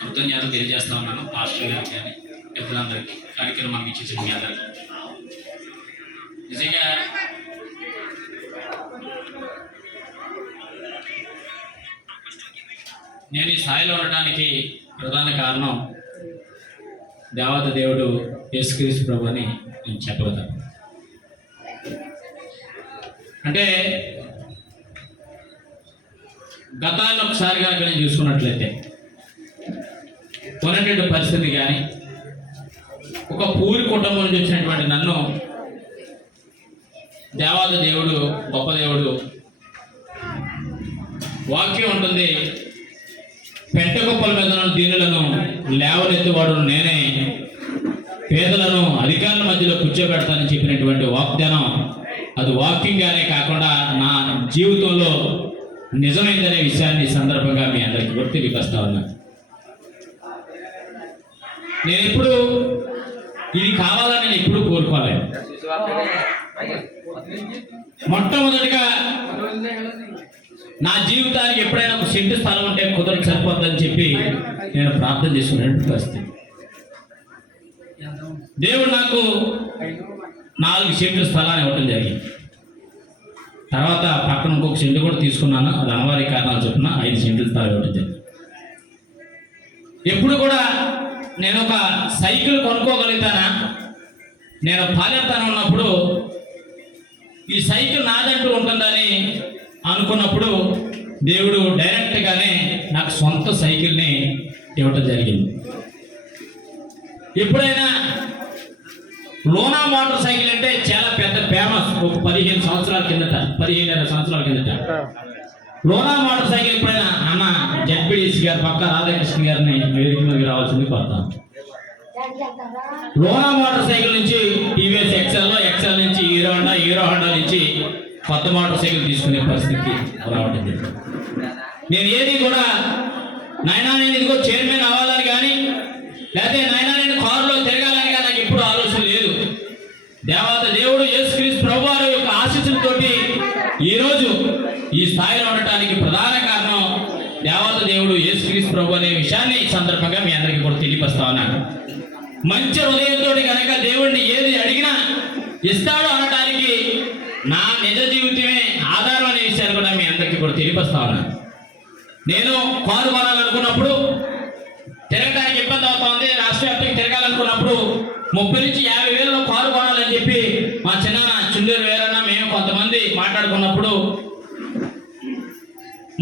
కృతజ్ఞతలు తెలియజేస్తా ఉన్నాను పాస్టర్ గారికి కానీ పెద్దలందరికీ. కార్యక్రమానికి ఇచ్చేసిన మీ అందరికీ. నిజంగా నేను ఈ స్థాయిలో ఉండడానికి ప్రధాన కారణం దేవత దేవుడు యేసుక్రీస్తు ప్రభు అని నేను చెప్పగలను అంటే గతాన్ని ఒకసారి కనుక నేను చూసుకున్నట్లయితే కొనటువంటి పరిస్థితి కానీ ఒక పూరి కుటుంబం నుంచి వచ్చినటువంటి నన్ను దేవాద దేవుడు గొప్ప దేవుడు వాక్యం ఉంటుంది పెంట గొప్పల మీద దీనులను లేవనెత్తువాడు నేనే పేదలను అధికారుల మధ్యలో కూర్చోబెడతానని చెప్పినటువంటి వాగ్దానం. అది వాక్యంగానే కాకుండా నా జీవితంలో నిజమైందనే విషయాన్ని ఈ సందర్భంగా మీ అందరికి గుర్తు తెలియపస్తా ఉన్నా. నేను ఎప్పుడు ఇది కావాలని నేను ఎప్పుడు కోరుకోలేదు మొట్టమొదటిగా నా జీవితానికి ఎప్పుడైనా ఒక సెంటు స్థలం ఉంటే కుదరకు సరిపోద్దని చెప్పి నేను ప్రార్థన చేసుకున్నట్టు పరిస్థితి. దేవుడు నాకు నాలుగు సెంటు స్థలాన్ని ఇవ్వటం జరిగింది. తర్వాత పక్కన ఇంకొక సెంటు కూడా తీసుకున్నాను. అది అనివార్య కారణాలు చొప్పున ఐదు సెంట్లు స్థలం ఎప్పుడు కూడా నేను ఒక సైకిల్ కొనుక్కోగలుగుతానా? నేను పాలెత్తాను ఉన్నప్పుడు ఈ సైకిల్ నాదంటూ ఉంటుందని అనుకున్నప్పుడు దేవుడు డైరెక్ట్గానే నాకు సొంత సైకిల్ని ఇవ్వటం జరిగింది. ఎప్పుడైనా లోనా మోటార్ సైకిల్ అంటే చాలా పెద్ద ఫేమస్. ఒక పదిహేను సంవత్సరాల కిందట పదిహేను సంవత్సరాల కిందట. లోనా మోటార్ సైకిల్ పైన అన్న జడ్పీడీసీ గారు పక్క రాధాకృష్ణ గారిని వేదిక మీద రావాల్సింది కోరుతాం. లోనా మోటార్ సైకిల్ నుంచి టీవీఎస్ ఎక్సెల్ ఎక్సెల్ నుంచి హీరో హండా హీరో హోండా నుంచి కొత్త మోటార్ సైకిల్ తీసుకునే పరిస్థితికి రావడం నేను ఏది కూడా నైనా నేను ఇదిగో చైర్మన్ అవ్వాలని కానీ లేకపోతే నాయనా నేను కారులో తిరగాలని కానీ నాకు ఎప్పుడు ఆలోచన లేదు దేవత దేవుడు యేసుక్రీస్తు ప్రభువారు యొక్క ఆశీస్సులతోటి ఈరోజు ఈ స్థాయిలో ఉండటానికి ప్రధాన కారణం దేవత దేవుడు యేసుక్రీస్తు ప్రభు అనే విషయాన్ని ఈ సందర్భంగా మీ అందరికీ కూడా తెలియపస్తా ఉన్నాను. మంచి హృదయంతో కనుక దేవుణ్ణి ఏది అడిగినా ఇస్తాడు అనటానికి నా నిజ జీవితమే ఆధారం అనే విషయాన్ని కూడా మీ అందరికీ కూడా తెలియపస్తా ఉన్నాను. నేను కారు కొనాలనుకున్నప్పుడు తిరగడానికి ఇబ్బంది అవుతా ఉంది రాష్ట్ర వ్యాప్తంగా తిరగాలనుకున్నప్పుడు ముప్పై నుంచి యాభై వేలలో కారు కొనాలని చెప్పి మా చిన్న చుండూరు వేరన్నా మేము కొంతమంది మాట్లాడుకున్నప్పుడు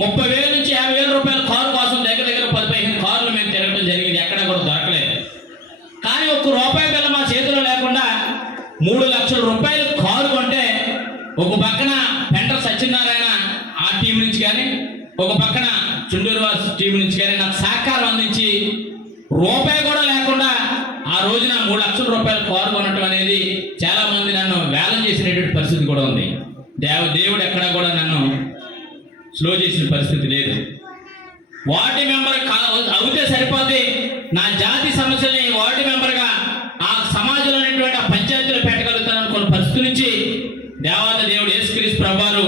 ముప్పై వేల నుంచి యాభై వేల రూపాయల కారు కోసం దగ్గర దగ్గర పది పదిహేను కార్లు మేము తిరగడం జరిగింది ఎక్కడ కూడా దొరకలేదు కానీ ఒక్క రూపాయి బిల్ల మా చేతిలో లేకుండా మూడు లక్షల రూపాయలు కారు కొంటే ఒక పక్కన పెంట సత్యనారాయణ ఆ టీం నుంచి కానీ ఒక పక్కన చుండూరు వారి టీం నుంచి కానీ నాకు సహకారం అందించి రూపాయి కూడా లేకుండా ఆ రోజున మూడు లక్షల రూపాయలు కారు కొనటం అనేది చాలా మంది నన్ను వేలం చేసినటువంటి పరిస్థితి కూడా ఉంది. దేవ దేవుడు ఎక్కడా కూడా నన్ను స్లో చేసిన పరిస్థితి లేదు. వార్డు మెంబర్ అవుతే సరిపోతే నా జాతి సమస్యల్ని వార్డు మెంబర్గా ఆ సమాజంలో ఉన్నటువంటి ఆ పంచాయతీలు పెట్టగలుగుతాను అనుకున్న పరిస్థితి నుంచి దేవాత దేవుడు యేసుక్రీస్తు ప్రభారు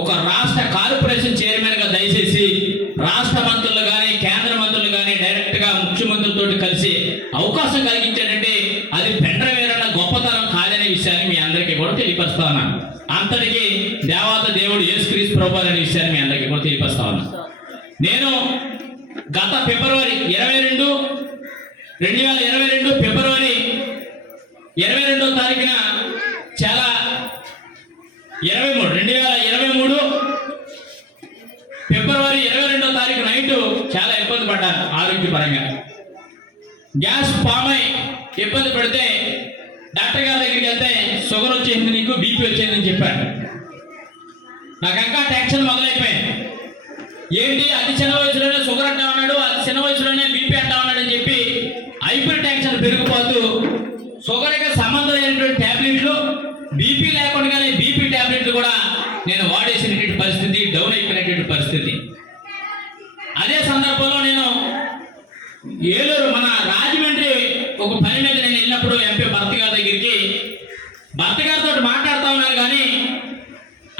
ఒక రాష్ట్ర కార్పొరేషన్ చైర్మన్గా దయచేసి రాష్ట్ర మంత్రులు కానీ కేంద్ర మంత్రులు కానీ డైరెక్ట్గా ముఖ్యమంత్రులతో కలిసి అవకాశం కలిగించాడంటే అది పెండ్రవేరన్న గొప్పతనం కాదనే విషయాన్ని మీ అందరికీ కూడా తెలియపరుస్తా అంతటికి దేవాత దేవుడు యేసుక్రీస్తు ప్రభు అనే విషయాన్ని మీ అందరికీ కూడా తెలియపరుస్తా ఉన్నా. నేను గత ఫిబ్రవరి ఇరవై రెండు రెండు వేల ఇరవై రెండు ఫిబ్రవరి ఇరవై రెండో తారీఖున చాలా ఇరవై మూడు రెండు వేల ఇరవై మూడు ఫిబ్రవరి ఇరవై రెండో తారీఖు నైట్ చాలా ఇబ్బంది పడ్డాను ఆరోగ్యపరంగా. గ్యాస్ ఫామ్ అయి ఇబ్బంది పడితే డాక్టర్ గారి దగ్గరికి వెళ్తే షుగర్ వచ్చేసింది నీకు బీపీ వచ్చేసిందని చెప్పారు. నాకు ఇంకా టెన్షన్ మొదలైపోయింది. ఏంటి? అతి చిన్న వయసులోనే షుగర్ అంటా ఉన్నాడు అతి చిన్న వయసులోనే బీపీ అంటా ఉన్నాడు అని చెప్పి హైపర్ టెన్షన్ పెరిగిపోతూ షుగర్కి సంబంధమైనటువంటి ట్యాబ్లెట్లు బీపీ లేకుండానే బీపీ ట్యాబ్లెట్లు కూడా నేను వాడేసినటువంటి పరిస్థితి డౌన్ అయిపోయినటువంటి పరిస్థితి. అదే సందర్భంలో నేను ఏలూరు మన రాజమండ్రి ఒక పని మీద నేను వెళ్ళినప్పుడు ఎంపీ భర్త గారి దగ్గరికి భర్త గారితో మాట్లాడుతూ ఉన్నాను కానీ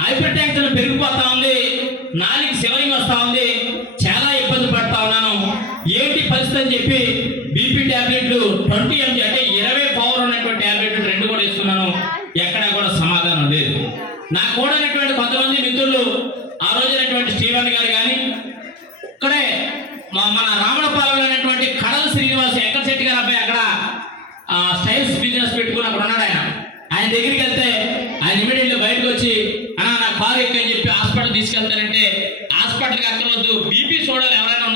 హైపర్ టెన్షన్ పెరిగిపోతా ఉంది. నాలుగు శివరింగ్ వస్తూ ఉంది. చాలా ఇబ్బంది పడతా ఉన్నాను. ఏంటి పరిస్థితి అని చెప్పి బీపీ టాబ్లెట్లు ట్వంటీ ఎంజీ అంటే ఇరవై పవర్ ఉన్నటువంటి టాబ్లెట్లు రెండు కూడా ఇస్తున్నాను ఎక్కడా కూడా సమాధానం లేదు నాకు కూడా ఉన్నటువంటి కొంతమంది మిత్రులు ఆ రోజునటువంటి స్టీవెన్ గారు కానీ ఇక్కడే మా మన రామణపాలెంలో ఉన్నటువంటి కడల శ్రీనివాస్ ఎక్కడ శెట్టి గారు అబ్బాయి అక్కడ ఆ స్టైల్స్ బిజినెస్ పెట్టుకుని అక్కడ ఉన్నాడు ఆయన ఆయన దగ్గరికి వెళ్తే ఆయన ఇమీడియట్లీ బయటకు వచ్చి అన్నా నా కారు ఎక్కని చెప్పి హాస్పిటల్ తీసుకెళ్తానంటే హాస్పిటల్కి అక్కర్వద్దు బీపీ చూడాలి ఎవరైనా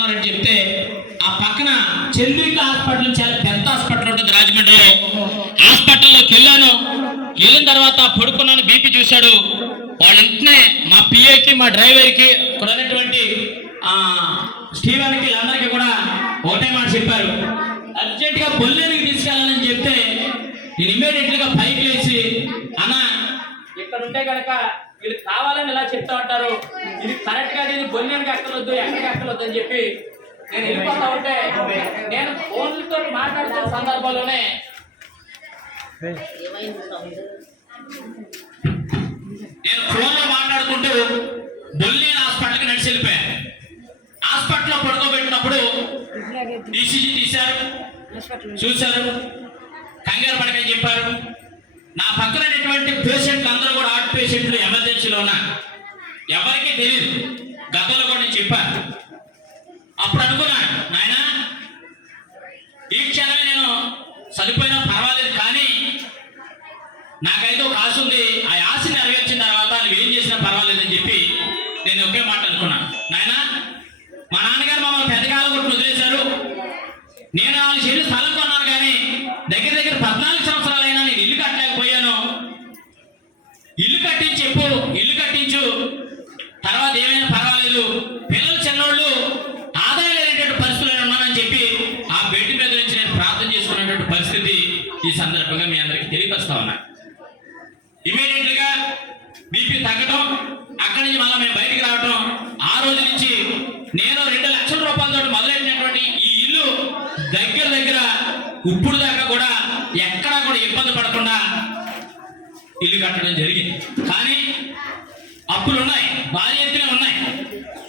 వెళ్తే ఆ పక్కన చెల్లిక హాస్పిటల్ చాలా పెద్ద హాస్పిటల్ ఉంటుంది రాజమండ్రిలో. హాస్పిటల్లోకి వెళ్ళాను వెళ్ళిన తర్వాత పడుకున్నాను బీపీ చూశాడు. వాళ్ళంటనే మా పిఏకి మా డ్రైవర్కి ఇక్కడ ఉన్నటువంటి స్టీవెన్కి అందరికీ కూడా ఒకటే మాట చెప్పారు. అర్జెంటుగా బొల్లేనికి తీసుకెళ్ళాలని చెప్తే నేను ఇమీడియట్గా పైకి లేచి అన్న ఇక్కడ ఉంటే కనుక వీళ్ళు కావాలని ఇలా చెప్తా ఉంటారు? ఇది కరెక్ట్గా ఇది బొల్లేనికి ఎక్కలొద్దు ఎక్కడికి ఎక్కలొద్దు అని చెప్పి నేను వెళ్ళిపోతా ఉంటే నేను ఫోన్లతో మాట్లాడుతున్న సందర్భంలోనే నేను ఫోన్లో మాట్లాడుకుంటూ బొల్లి హాస్పిటల్కి నడిచి వెళ్ళిపోయాను. హాస్పిటల్లో పడుకోబెట్టినప్పుడు ఈసీజీ తీశారు చూశారు కంగారు పడకని చెప్పారు. నా పక్కన ఉన్నటువంటి పేషెంట్లు అందరూ కూడా హార్ట్ పేషెంట్లు ఎమర్జెన్సీలో ఉన్నారు. ఎవరికీ తెలియదు గతంలో కూడా నేను చెప్పాను. అప్పుడు అనుకున్నాను నాయనా ఈ క్షణమే నేను చనిపోయినా పర్వాలేదు కానీ నాకైతే ఒక ఆశ ఉంది. ఆ ఆశ నెరవేర్చిన తర్వాత నువ్వేం చేసినా పర్వాలేదు చెప్పి నేను ఒకే మాట అనుకున్నాను నాయనా మా నాన్నగారు మమ్మల్ని పెద్దకాలం కొట్టి వదిలేశారు నేను నాలుగు చెల్లి స్థలం కొన్నాను కానీ దగ్గర దగ్గర పద్నాలుగు సంవత్సరాలైనా నేను ఇల్లు కట్టలేకపోయాను ఇల్లు కట్టించి చెప్పు ఇల్లు కట్టించు తర్వాత ఏమైనా పర్వాలేదు పిల్లలు చిన్నోళ్ళు ఆదాయం లేనటువంటి పరిస్థితుల్లో ఉన్నానని చెప్పి ఆ బెడ్ మీద నుంచి నేను ప్రార్థన చేసుకున్నటువంటి పరిస్థితి ఈ సందర్భంగా మీ అందరికీ తెలియపరుస్తా ఉన్నా ఇమీడియట్గా బీపీ తగ్గడం అక్కడి నుంచి మళ్ళీ మేము బయటికి రావడం ఆ రోజు నుంచి నేను రెండు లక్షల రూపాయలతో మొదలైనటువంటి ఈ ఇల్లు దగ్గర దగ్గర ఇప్పుడు దాకా కూడా ఎక్కడా కూడా ఇబ్బంది పడకుండా ఇల్లు కట్టడం జరిగింది. కానీ అప్పులు ఉన్నాయి భారీ ఎత్తున ఉన్నాయి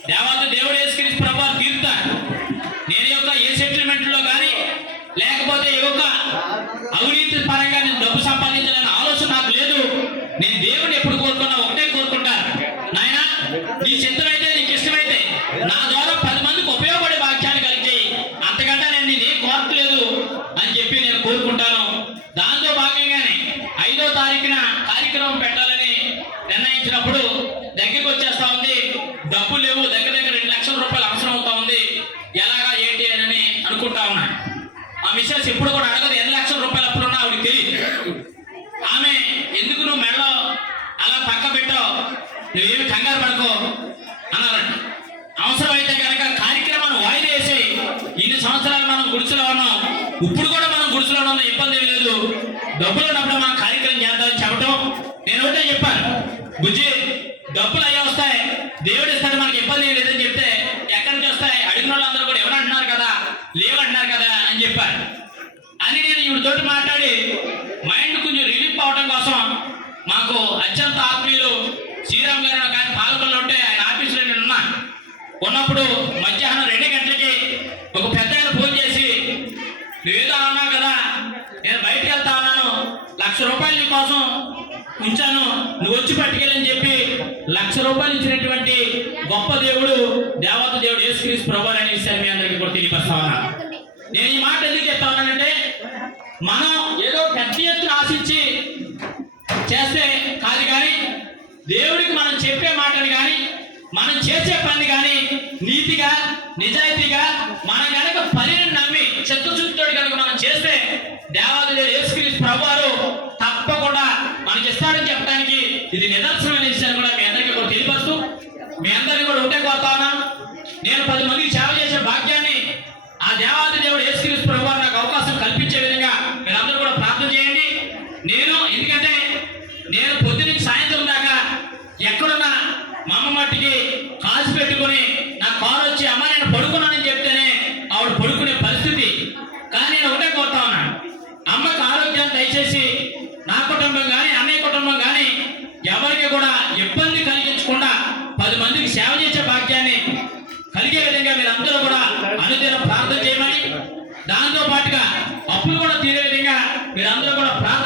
దేవాత దేవుడు వేసుకుని ప్రభా తీరుతా నేను యొక్క ఏ సెటిల్మెంట్లో కానీ లేకపోతే ఈ యొక్క అవినీతి పరంగా నేను డబ్బు సంపాదించాలనే ఆలోచన నాకు లేదు నేను దేవుడిని ఎప్పుడు కోరుకున్నా ఒకటే కోరుకుంటా నాయన నీ చిత్తమైతే నీకు ఇష్టమైతే నా ద్వారా పది మందికి ఉపయోగపడే వాక్యాన్ని కలిగి అంతకంటే మార్పు లేదు అని చెప్పి నేను కోరుకుంటాను దాంతో భాగంగానే ఐదో తారీఖున కార్యక్రమం పెట్టాలని నిర్ణయించినప్పుడు దగ్గరికి వచ్చేస్తా ఉంది డబ్బు లేవు దగ్గర దగ్గర రెండు లక్షల రూపాయలు అవసరం అవుతా ఉంది ఎలాగా ఏంటి అని అనుకుంటా ఉన్నా ఆ మిస్సెస్ ఎప్పుడు కూడా అడగదు ఎన్ని లక్షల రూపాయలు అప్పుడు ఉన్నా ఆవిడకి తెలియదు ఆమె ఎందుకు నువ్వు మెడలో అలా పక్క పెట్టావు నువ్వేమి కంగారు పడుకో అన్నారంట అవసరమైతే కనుక కార్యక్రమాన్ని వాయిదా వేసి ఇన్ని సంవత్సరాలు మనం గుడిసెలో ఉన్నాం ఇప్పుడు కూడా మనం గుడిసెలో ఉన్నాం ఇబ్బంది ఏమీ లేదు డబ్బులు ఉన్నప్పుడు మనం కార్యక్రమం చేద్దామని చెప్పడం నేను ఒకటే చెప్పాను బుజ్జి డబ్బులు అయ్యా వస్తాయి దేవుడు ఇస్తాడు మనకి ఇబ్బంది ఏం లేదని చెప్తే ఎక్కడి నుంచి వస్తాయి అడిగిన వాళ్ళందరూ కూడా ఎవరు అంటున్నారు కదా లేవంటున్నారు కదా అని చెప్పారు అని నేను ఈవిడతోటి మాట్లాడి మైండ్ కొంచెం రిలీఫ్ అవడం కోసం మాకు అత్యంత ఆత్మీయులు శ్రీరామ్ గారు ఒక ఆయన పాలకొల్లో ఉంటే ఆయన ఆఫీసులో నేను ఉన్నా. ఉన్నప్పుడు మధ్యాహ్నం రెండు గంటలకి ఒక పెద్ద ఆయన ఫోన్ చేసి నువ్వేదో అన్నావు కదా నేను బయటకు వెళ్తా అన్నాను. లక్ష రూపాయలు నీ కోసం ఉంచాను. నువ్వు వచ్చి పట్టుకెళ్ళని చెప్పి లక్ష రూపాయలు ఇచ్చినటువంటి గొప్ప దేవుడు దేవత దేవుడు యేసుక్రీస్తు ప్రభు అని విషయాన్ని మీ అందరికీ కూడా తెలియపరుస్తా నేను ఈ మాట ఎందుకు చెప్తానంటే మనం ఏదో పెద్ద ఎత్తున ఆశించి చేస్తే కాదు కానీ దేవుడికి మనం చెప్పే మాటలు కానీ మనం చేసే పని కానీ నీతిగా నిజాయితీగా మనం కనుక పనిని నమ్మి చిత్తశుద్ధితోటి కనుక మనం చేస్తే దేవాలయ యేసుక్రీస్తు ప్రభువారు తప్పకుండా మనకి ఇస్తాడని చెప్పడానికి ఇది నిదర్శనమైన విషయాన్ని కూడా మీ అందరికీ కూడా తెలియపరుస్తూ మీ అందరినీ కూడా ఉంటే కోరుతా ఉన్నాను. నేను పది మందికి సేవ చేసే భాగ్యాన్ని దేవాది దేవుడు ఏసుక్రీస్తు ప్రభు నాకు అవకాశం కల్పించే విధంగా మీరందరూ కూడా ప్రార్థన